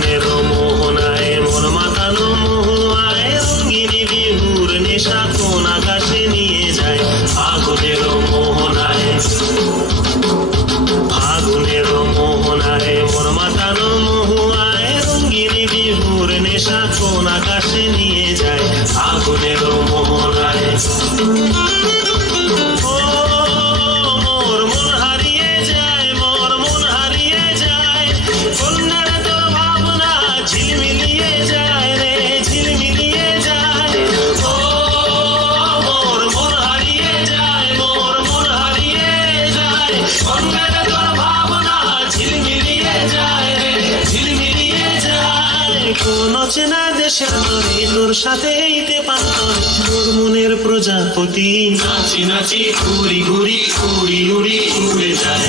ফাগুনের মোহনায় মন মাতানো মহুয়ায় রঙ্গিনী বিহুর নেশা কোন আকাশে নিয়ে যায়। ফাগুনের মোহনায় ফাগুনের মোহনায় মন মাতানো মহুয়ায় রঙ্গিনী বিহুর নেশা কোন আকাশে নিয়ে যায়। ফাগুনের মোহনায় কোন চেনা দেশের তরে তোর সাথে ইতে পান্তর মোর মনের প্রজাপতি নাচি নাচি ঘুরি ঘুরি উড়ি উড়ি উড়ে যায়।